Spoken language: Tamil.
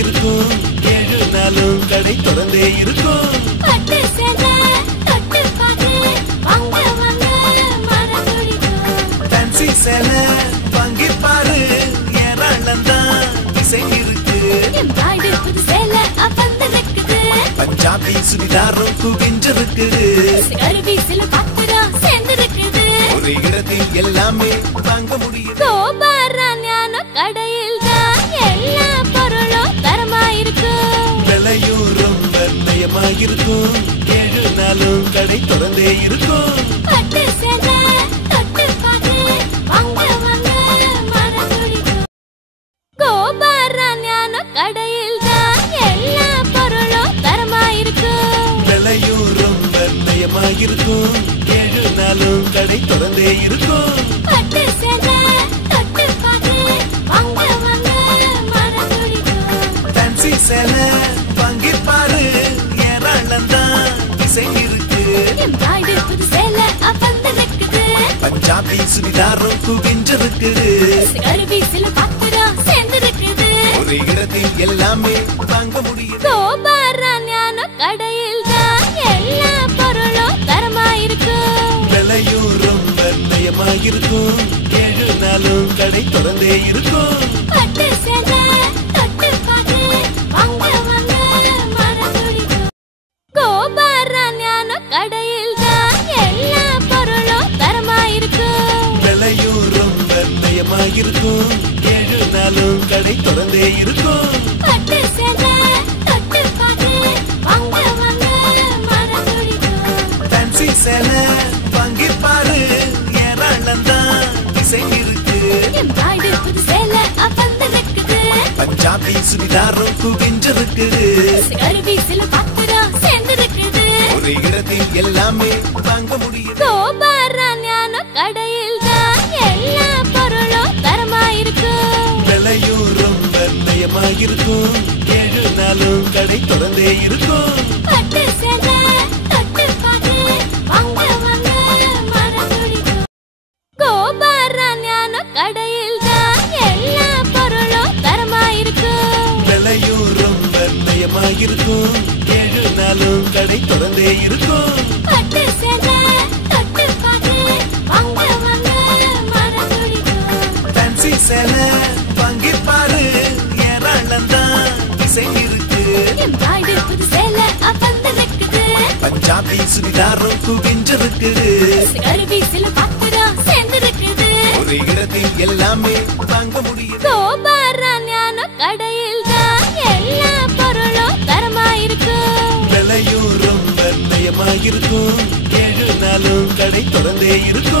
இருக்கும் 7 நாளும் கடை திறந்தே இருக்கும் பட்டு சேலை தொட்டு பாரு வாங்க வாங்க மனதுடிக்கும் ஃபேன்சி சேலை வாங்கி பாரு ஏராளம்தான் டிசைன் இருக்கு எம்பாய்டு புது சேலை அப்பந்து நிக்குது பஞ்சாபி சுடிதாரும் குவிஞ்சிருக்குது கருவி சில பாத்திரம் சேர்ந்திருக்குது ஒரு இடத்தில் எல்லாமே வாங்க முடியுது கோபாரா ஞான கடையில் தான் எல்லா பொருளும் தரமா இருக்கும் விலையும் ரொம்ப நயமாயிருக்கும் 7 நாளும் கடை திறந்தே இருக்கும் பட்டு சேலை தொட்டு பாரு வாங்க வாங்க மனதுடிக்கும் கோபாரா ஞான கடையில் தான் எல்லா பொருளும் தரமா இருக்கும் விலையும் ரொம்ப நயமாயிருக்கும் 7 நாளும் கடை திறந்தே இருக்கும் பட்டு சேலை தொட்டு பாரு வாங்க வாங்க மனதுடிக்கும் ஃபேன்சி சேலை வாங்கி பாரு ஏராளம்தான் டிசைன் இருக்கு எம்பாய்டு புது சேலை அப்பந்து நிக்குது பஞ்சாபி சுடிதாரும் குவிஞ்சிருக்குது கருவி சில பாத்திரம் சேர்ந்திருக்குது ஒரு இடத்தில் எல்லாமே வாங்க முடியுது கோபாரா ஞான கடையில் தான் எல்லா பொருளும் தரமா இருக்கும் விலையும் ரொம்ப நயமாயிருக்கும் 7 நாளும் கடை திறந்தே இருக்கும் பட்டு சேலை தொட்டு பாரு வாங்க வாங்க மனதுடிக்கும் கோபாரா ஞான கடையில் தான் எல்லா பொருளும் தரமா இருக்கும் விலையும் ரொம்ப நயமாயிருக்கும் 7 நாளும் கடை திறந்தே இருக்கும் பட்டு சேலை தொட்டு பாரு வாங்க வாங்க மனதுடிக்கும் ஃபேன்சி சேலை வாங்கி பாரு ஏராளம்தான் டிசைன் இருக்கு எம்பாய்டு புது சேலை அப்பந்து நிக்குது பஞ்சாபி சுடிதாரும் குவிஞ்சிருக்குது கருவி சில பாத்திரம் சேர்ந்திருக்குது ஒரு இடத்தில் எல்லாமே வாங்க முடியுது கோபாரா ஞான கடையில் தான் எல்லா பொருளும் தரமா இருக்கும் விலையும் ரொம்ப நயமாயிருக்கும் 7 நாளும் கடை திறந்தே இருக்கும் பட்டு சேலை தொட்டு பாரு வாங்க வாங்க மனதுடிக்கும் கோபாரா ஞான கடையில் தான் எல்லா பொருளும் தரமா இருக்கும் விலையும் ரொம்ப நயமாயிருக்கும் 7 நாளும் கடை திறந்தே இருக்கும் பட்டு சேலை தொட்டு பாரு வாங்க வாங்க மனதுடிக்கும் ஃபேன்சி சேலை வாங்கி பாரு ஏராளம்தான் டிசைன் இருக்கு எம்பாய்டு புது சேலை அப்பந்து நிக்குது பஞ்சாபி சுடிதாரும் குவிஞ்சிருக்குது கருவி சில பாத்திரம் சேர்ந்திருக்குது ஒரு இடத்தில் எல்லாமே வாங்க முடியுது கோபாரா ஞான கடையில் தான் எல்லா பொருளும் தரமா இருக்கும் விலையும் ரொம்ப நயமாயிருக்கும் 7 நாளும் கடை திறந்தே இருக்கும்